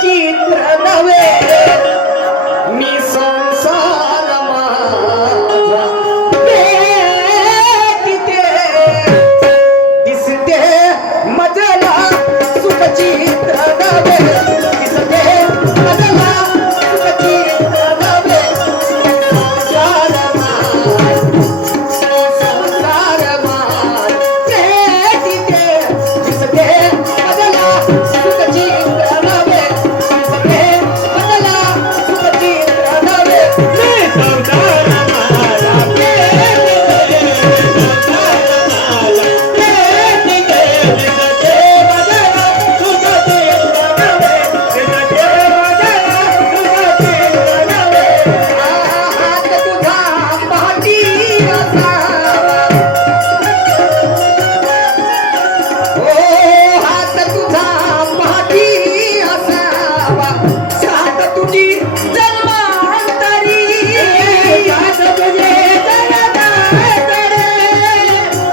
चित्र नव्हे मी संसार माझा तिथे दिसते मजला सुख चित्र नव्हे दिसते मजला सुख चित्र नव्हे संसार माझा तिथे दिसते मजला सुख चित्र नव्हे दिसते मजला सुख चित्र नव्हे हात तुझा पाठी असावा ओ हात तुझा पाठी असावा साथ तुझी जन्मांतरी साथ तुझे जन्मांतरी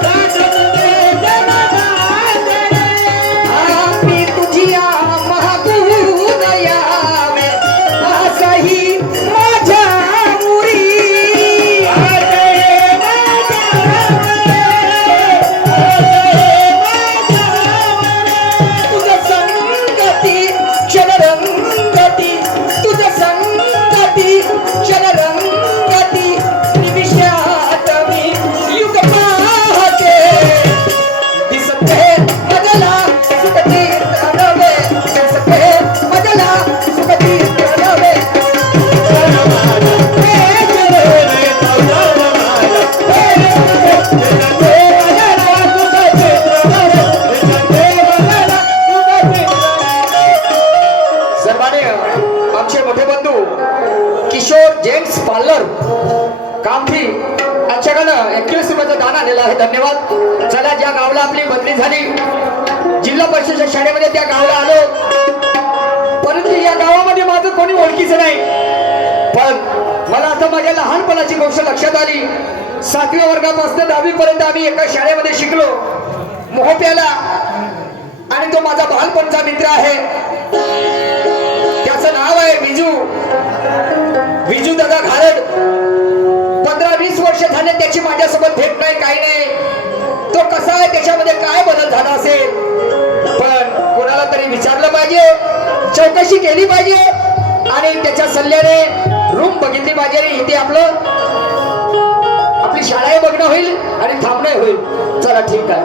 साथ तुझे जन्मांतरी मी तुझिया महागुण यावे असही माझ्या मुरी तुझ संगती क्षणरंगती तुझ संगती क्षणरंगती निमिषात मी युग पाहते दिसते मजला सुख चित्र नव्हे दिसते मजला सुख चित्र नव्हे सर्वांनी आमचे मोठे बंधू किशोर जेम्स पार्लर कामठी यांच्याकडनं 21 रुपयाचं दान आलेलं आहे. धन्यवाद. चला, ज्या गावाला आपली बदली झाली जिल्हा परिषदेच्या शाळेमध्ये त्या गावाला आलो, परंतु या गावामध्ये माझं कोणी ओळखीचं नाही. पण मला आता माझ्या लहानपणाची गोष्ट लक्षात आली. 7व्या वर्गापासून 10वी पर्यंत आम्ही एका शाळेमध्ये शिकलो मोहप्याला, आणि तो माझा बालपणचा मित्र आहे. त्याचं नाव आहे विजू दादा घारड. 15-20 वर्ष झाले त्याची माझ्यासोबत भेट नाही, काही नाही. तो कसा आहे, त्याच्यामध्ये काय बदल झाला असेल, पण कोणाला तरी विचारलं पाहिजे, चौकशी केली पाहिजे, आणि त्याच्या सल्ल्याने रूम बघितली पाहिजे. इथे आपली शाळाही बघणं होईल आणि थांबणं होईल. चला, ठीक आहे.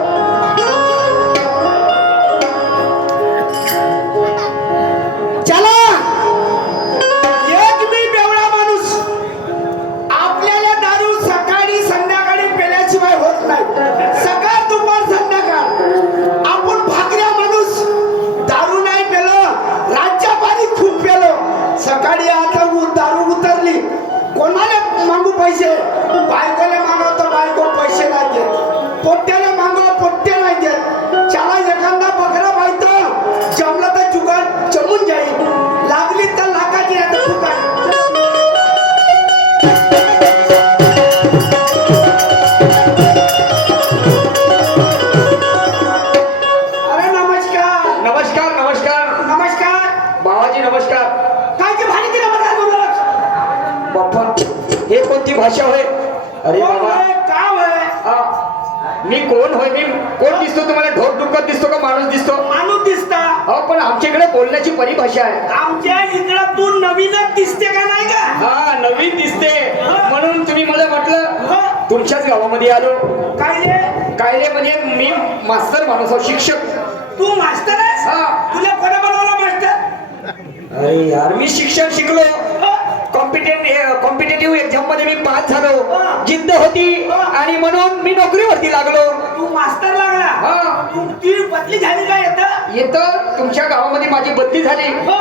चला, एक मी बेवडा माणूस. आपल्याला दारू सकाळी संध्याकाळी पेल्याशिवाय होत नाही. सकाळ दुपार संध्याकाळ आपण भाकऱ्या माणूस. दारू नाही पेलो, राज्या पाणी खूप पेलो. सकाळी आता दारू उतरली, कोणाला मागू पैसे? बायकोला मागवतो, बायको पैसे नाही देत. पोट्याला मागव, पोट्टे नाही देत. चला, एखादा बकरा पाहिजे, जमलं तर जुगाड जमून जाईल, लागली तर लागायची नाही तर फुकाट. अरे नमस्कार. नमस्कार. नमस्कार नमस्कार. बाबाजी, नमस्कार. काय की भारी केलं बघा बोलत. बाप्पा, हे कोणती भाषा होय? अरे कोण बाबा, होय? का होय? मी कोण होय? मी कोण दिसतो तुम्हाला? ढोक डुक्कर दिसतो का माणूस दिसतो? माणूस दिसता. अहो, पण आमच्याकडे बोलण्याची परिभाषा आहे. आमच्या इकडं तू नवीनच दिसते का नाही का? हा, नवीन दिसते म्हणून तुम्ही मला म्हटलं हो. तुमच्याच गावामध्ये आलो. काय रे? काय रे? म्हणजे मी मास्तर माणूस आहो, शिक्षक. तू मास्तर आहेस? हा. तुला कोणा बनवला मास्तर? अरे यार, मी शिक्षण शिकलो. हो. कॉम्पिटेटिव्ह एक्झाम मध्ये मी पास झालो. हा. जिद्द होती आणि म्हणून मी नोकरीवरती लागलो. तू मास्तर लागला? हा. तुमची बदली झाली का येतं तुमच्या गावामध्ये माझी बदली झाली. हो.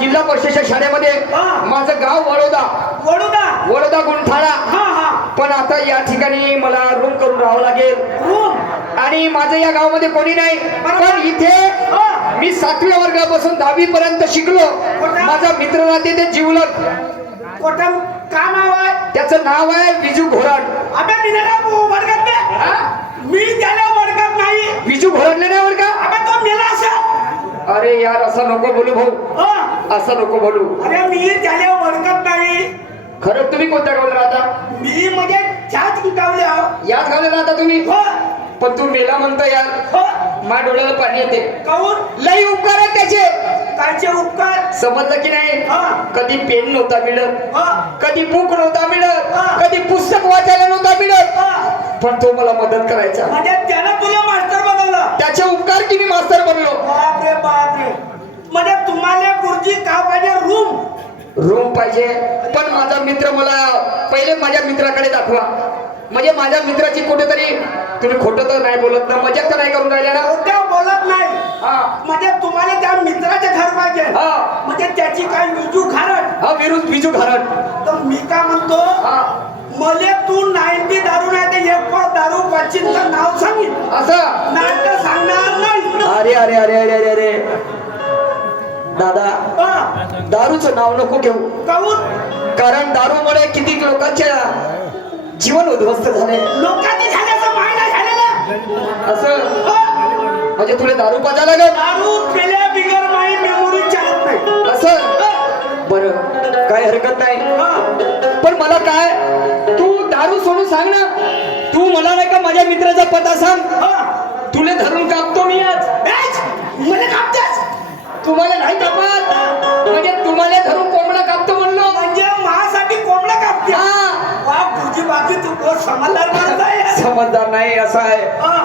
जिल्हा परिषदेच्या शाळेमध्ये. हा. माझं गाव वडोदा वडोदा गुंठाळा. हा हा. पण आता या ठिकाणी मला रूम करून राहावं लागेल. रूम? आणि माझं या गावामध्ये कोणी नाही. पण इथे मी 7व्या वर्गापासून 10वी पर्यंत शिकलो. माझा मित्र राहते ते जीवलग. कोटम का नाव आहे? त्याचं नाव आहे विजू घोराड. अबे मी नाही वर्गात नाही. मी त्याला वर्गात नाही. विजू घोराडले नाही वर्गात? अबे तो मेला असा. अरे यार, असं नको बोलू भाऊ. असं नको बोलू. अरे मी त्याला ओळखत नाही. खरं तुम्ही कोणत्या गावला राहता? मी म्हणजे त्याच गावल्या. याच गावला राहता तुम्ही? हो पण तू मेला म्हणतो यार. हो. माझ्या डोळ्याला पाणी येते. काऊन? लई उपकार आहे त्याचे. कायचे उपकार? समजलं की नाही? हा. कधी पेन नव्हता मिळत, हा. कधी बुक नव्हता मिळत, हा. कधी पुस्तक वाचायला नव्हता मिळत, हा. पण तो मला मदत करायचा. म्हणजे त्यानं तुला मास्टर बनवलं. त्याचे उपकार की मी मास्तर बनलो. बापरे बापरे. म्हणजे तुम्हाला गुरुजी का पाहिजे? रूम पाहिजे. पण माझा मित्र मला पहिले माझ्या मित्राकडे दाखवा. म्हणजे माझ्या मित्राची कुठेतरी, तुम्ही खोटं तर नाही बोलत ना, मजाक तर नाही करून राहिल्या ना? खोट्या बोलत नाही. हा. म्हणजे तुम्हाला त्या मित्राचे घर पाहिजे. हा. म्हणजे त्याची काय विजू खारट. हा, बिजू घारण. तर मी काय म्हणतो, हा. मले तू 90 दारू नाही ते एक पाव दारू पाचींचं नाव सांगितलं असं नाही तर सांगणार नाही. अरे अरे अरे अरे अरे अरे दादा, हा. दारूचं नाव नको घेऊ. काऊन? कारण दारूमुळे किती लोकांच्या जीवन उद्ध्वस्त झाले. लोकांनी झाल्याचं मायना झालेलं. असं हा. म्हणजे तुला दारू पाजा लागत. दारू पेल्या बिगर माई मेमोरी चालत नाही. असं हा. बरं, काय हरकत नाही. हा. पण मला काय, तू दारू सोडून सांग ना. तू मला नाही का माझ्या मित्राचा पत्ता सांग. हा. तुले धरून कापतो मी आज. एच, मला कापतेस? तुम्हाला नाही कापत, म्हणजे तुम्हाला धरून कोंबडा कापतो म्हणलो. म्हणजे माझ्यासाठी कोंबडा कापते? हा. वा गुरुजी बाकी तू बहुत समजदार माणूस आहे. समजदार नाही असा आहे. हा.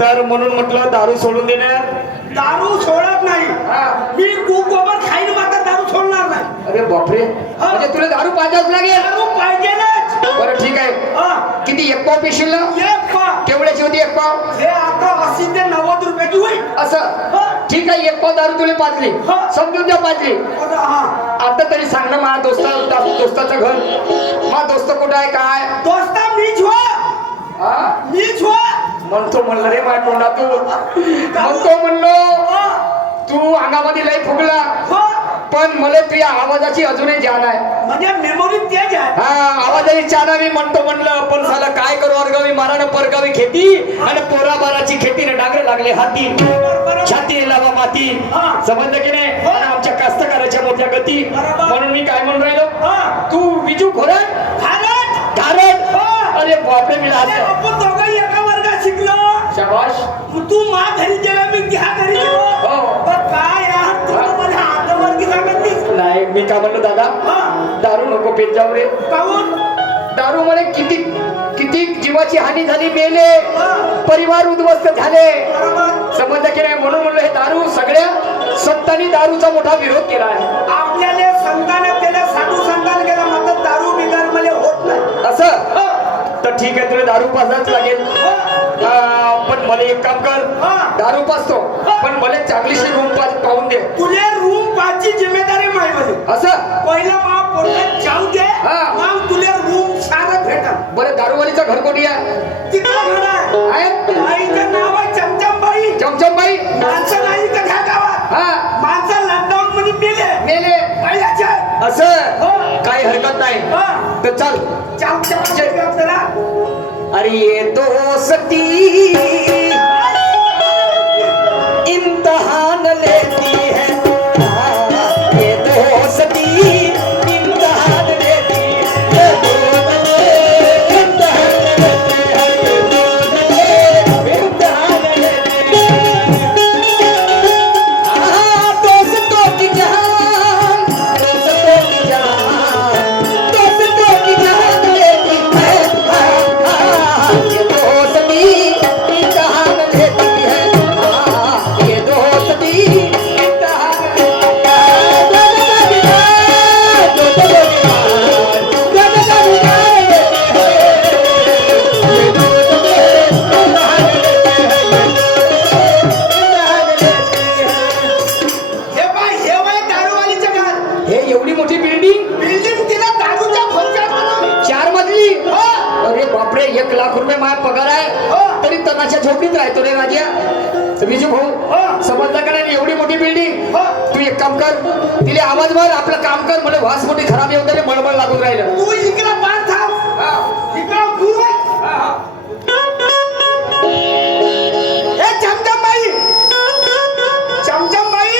तर म्हणून म्हटलं दारू सोडून देण्यात. दारू सोडत नाही. हा. मी गोबर खाईन मात्र दारू सोडणार नाही. अरे बापरे, म्हणजे तुला दारू पाजाच लागेल. दारू पाहिजेलच. बरं ठीक आहे. हा. किती, एक पाव पेशील ना? एक पाव. केवढ्याची होती एक पाव? हे आता 80 ते 90 रुपयाची होईल. असं हा. ठीक आहे, एक पाव दारू तुला पाजली, हा. समजून द्या पाजली. हा. आता तरी सांग ना, माझ्या दोस्ताचं घर, माझा दोस्त कुठं आहे काय? दोस्ता मीच हो. हा? मीच हो. म्हणतो म्हणलं रे माझ्या तोंडातून, म्हणतो म्हणलो. हा. तू अंगामध्ये लय फुगला, हो. पण मला तुझ्या आवाजाची अजूनही जाण आहे. म्हणजे मेमोरी तेज आहे. हा, आवाजाची जाण मी म्हणतो म्हणलं, पण साला काय करू, अर्गावी मारानं परगावी खेती आणि पोराबाराची खेती ने डांगरे लागले हाती, छाती लावा माती. हा. समजलं की नाही? हो. आणि आमच्या कास्तकाराच्या मोठ्या गती. बरोबर. म्हणून मी काय म्हणून राहिलो, हा. तू विजू खोरण भारत. धारण. हो. अरे बापरे, मी अरे लाजलो. आपण दोघं एका वर्गात शिकलो. शाबाश. मग तू मा घरी जेव्हा मी त्या घरी गेलो. हो. पण काय यार तुला मला हातवर्गी सांगितलीस. नाही, मी काय म्हणलो दादा, हा. दारू नको पेत जाऊ रे. काऊन? दारूमुळे किती किती जीवाची हानी झाली, मेले, हा. परिवार उद्ध्वस्त झाले. बरोबर. समजलं की नाही? म्हणून म्हणलं हे दारू, सगळ्या संतांनी दारूचा मोठा विरोध केला आहे. आपल्याला संतान केलं, साधू संतान केलं, मात्र दारू बिगर मला होत नाही. असं हो. तर ठीक आहे, तुला दारू पाजाच लागेल. हो. पण मला एक काम कर, हा. दारू पाजतो, पण मला चांगलीशी रूम पाहून दे. तुले रूम पाचची जिम्मेदारी माहिती. असं पहिला मा पोटात जाऊ दे. हा. मग तुले रूम सारं भेटल. बरं, दारूवालीचं घर कोणी आहे? तिकडं घर आहे. आहे? बाईचं नाव आहे चमचमबाई. चमचमबाई. माणसं नाही का त्या गावात? हा. माणसं लॉकडाऊन मध्ये मेले. मेले. पहिल्याचे. असं हो. काही हरकत नाही. हा. तर चल. चमचम आपल्याला. अरे ये दोस्ती इम्तिहान लेती है, ये दोस्ती इम्तिहान लेती है, इम्तिहान लेती है, इम्तिहान लेती है। दोस्तों की जान, दोस्तों की जान, दोस्तों की जान लेती है, ये दोस्ती इम्तिहान लेती है, ये दोस्ती इम्तिहान हे बाय, हे वय दारूवालीचं घर. हे एवढी मोठी बिल्डिंग, बिल्डिंग तिला दारूच्या भोक्यात बनवली. 4 मजली. हो. अरे बापरे, 1 लाख रुपये माझा पगार आहे, हो. तरी तनाच्या झोपडीत राहतो रे माझ्या. विजू भाऊ, हो. समजलं का नाही? एवढी मोठी बिल्डिंग. हो. तू एक काम कर, तिले आवाज मार, आपलं काम कर. मला वास मोठी खराब येऊन तरी मळमळ लागून राहिलं. तू इकडं पार थांब. इकडं दूर वळ. ए चमचमबाई, चमचमबाई,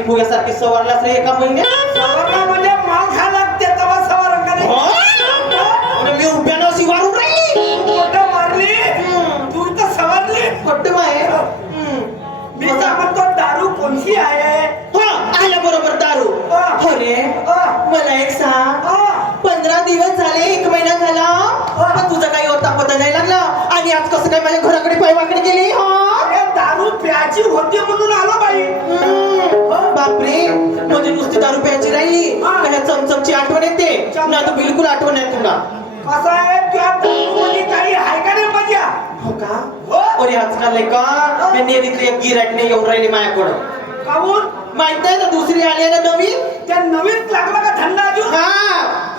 पाणी फुग्यासारखी सवारलास रे एका महिन्यात. सवारणा म्हणजे माल खा लागते तेव्हा सवारण का हो? नाही? अरे मी उभ्यानं अशी वारून राहिली. मोठं मारली तू तर सवारली. पट्ट माय. मी सांगतो दारू कोणती आहे? आल्या बरोबर दारू. अरे मला एक सांग, 15 दिवस झाले, 1 महिना झाला, पण तुझा काही होता पता नाही लागला आणि आज कसं काय माझ्या घराकडे पायवाकडे गेली. अरे दारू प्यायची होती म्हणून आलो बाई. बापरे, म्हणजे नुसती दारू प्यायची राहिली का ह्या चमचमची आठवण येते ना? तर बिलकुल आठवण नाही तुला. कसं आहे त्या दारूमध्ये काही आहे का रे मजा? हो का? अरे आजकाल नाही का मी नेरीतले एक गिराईकने येऊन राहिली माझ्याकडं. काहून? माहित आहे ना दुसरी आली आहे ना नवीन. त्या नवीन लागला का थंडा अजून?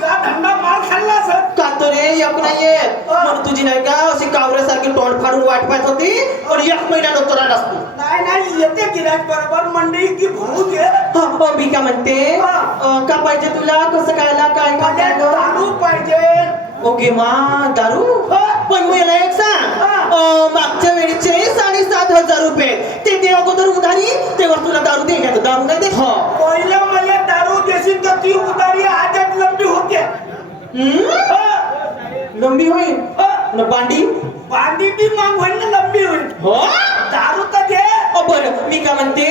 त्या थंडा माल खाल्ला असं का तो रे एक नाही येत म्हणून तुझी नाही का अशी कावऱ्यासारखी तोंड फाडून वाट पाहत होती पण 1 महिन्यानंतर आलास तू. नाही येते गिराईक बरोबर मंडई की भरू दे. मी काय म्हणते का पाहिजे तुला? कसं कायला काय म्हणजे काय दारू पाहिजे. ओके मा दारू. पण मला एक सांग, मागच्या वेळीचे 7,500 रुपये ते दे अगोदर उधारी, तेव्हा तुला दारू दे. दारू नाही देत. पहिलं म्हणजे दारू देशील तर ती उधारी आजच लंबी होते. लंबी होईल न बांडी. बांधी बी मग होईल ना लंबी होईल. हो दारू तर दे. बरं मी काय म्हणते,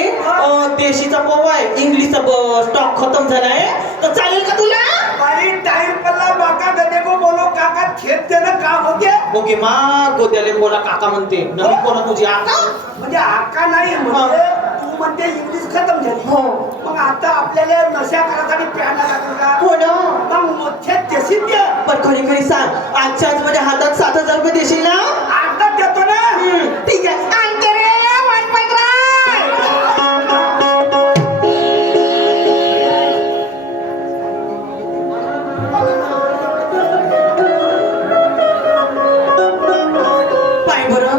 देशीचा पोवा आहे, इंग्लिशचा स्टॉक खतम झालाय तर चालेल का तुला? बाई टाइम पल्ला बाका गदे को बोलो काका खेत देणं काम होते. ओके मा गोद्याले बोला काका म्हणते. नवी कोणा तुझी आका? म्हणजे आका नाही म्हणजे तू म्हणते इंग्लिश खतम झाली. हो. मग आता आपल्याला नशा करायसाठी प्यायला लागेल का? हो ना. मग मोठ्या देशील दे. पण खरी खरी सांग, आजच्या आज माझ्या हातात 7,000 रुपये देशील ना? आता देतो ना. ठीक आहे. आणते रे वाटपत्रा. पाय बरं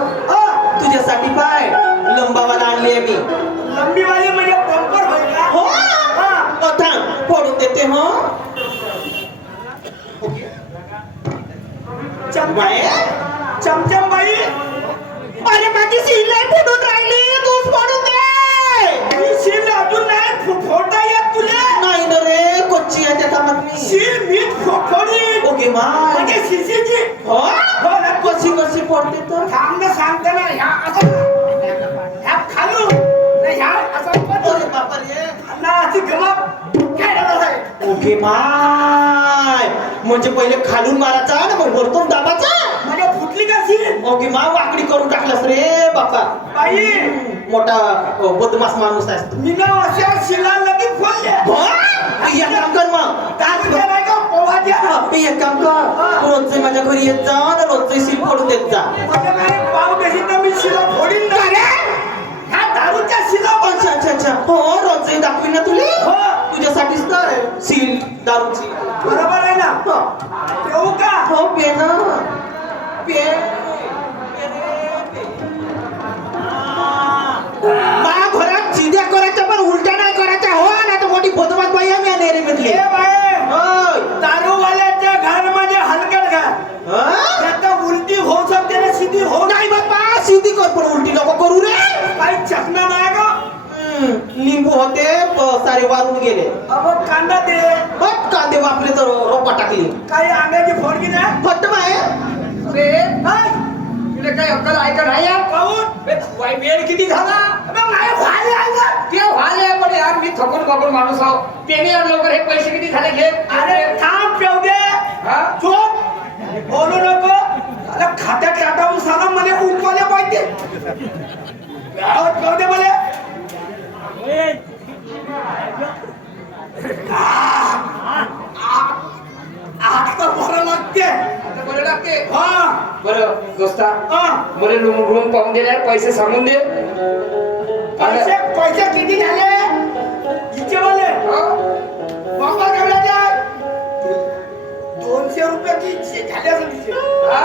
तुझ्यासाठी पाय लंबावाला आणली आहे मी. लंबीवाली म्हणजे बंपर होईल का? हो थांब फोडून देते. हो चमचम बाई. अरे माझी सील नाही फुटून राहिली, तूच फोडून दे. ही शील अजून नाही फोडता येत तुला. नाही ना रे, कोच्ची आहे त्याचा मग मी. शील मीठ फोडी. ओके मा म्हणजे शिशीची. हो हो ना. कशी कशी फोडते तर? थांब ना सांगते ना. ह्या असं ह्या खालू नाही ह्या असं अरे बापा रे. ना अशी गमत काय झालं साहेब? ओके माय म्हणजे पहिले खालून मारायचा ना मग वरतून दाबाचा. म्हणजे फुटली का शील? ओके मा वाकडी करून टाकलास रे बापा. बाई मोठा बदमाश माणूस आहेस तू. मी ना अशा शिला लगेच फोडल्या. हो? एक काम कर मग. काय म्हणजे नाही का पोहाच्या. मी एक काम कर, रोजचे माझ्या घरी येत जा आणि रोजचे सील फोडून देत जा. म्हणजे काय पाव देशील तर मी शिला फोडीन ना. ह्या दारूच्या शिला. अच्छा अच्छा अच्छा. हो रोजचे दाखवीन ना तुला. हो. तुझ्यासाठीच तर सील दारूची. बरोबर आहे ना. हो येऊ का? हो पे ना पे. माझ्या घरात चिद्या करायच्या पण उलट्या नाही करायच्या. हो ना तर मोठी बदमाश बाई आहे मी नेहमी म्हटली. ए बाई होय. दारूवाल्याच्या घरामध्ये हलकट घाल. हं? त्याचा उलटी होऊ शकते ना सीधी हो. नाही बाप्पा सीधी कर पण उलटी नको करू रे. काही चकना नाही का? लिंबू होते सारे वारून गेले. अब कांदा दे. बट कांदे वापले तर रोपा टाकली. काही आंब्याची फोडकी नाही. फक्त माय अरे हाय. तुला काही अक्कल आहे का नाही यार? काहून? वाई वेळ किती झाला? अबे नाही व्हायला आलं. ते व्हायला पण यार मी थकून बघून माणूस आहो. त्याने यार लवकर हे पैसे किती झाले घे. अरे थांब पेव दे. हा? चुप. बोलू नको. अरे खात्यात टाकावून साला मला उठवायला पाहिजे. पेव दे मला. आता बरं लागते. आता बरं लागते. हा. बरं दोस्ता हा. मला रूम पाहून दे यार, पैसे सांगून दे. पैसे पैसे किती झाले? हिचे वाले. हा? बाबा केवढ्याचे आहे? 200 रुपये की झाले असेल तिचे. हा?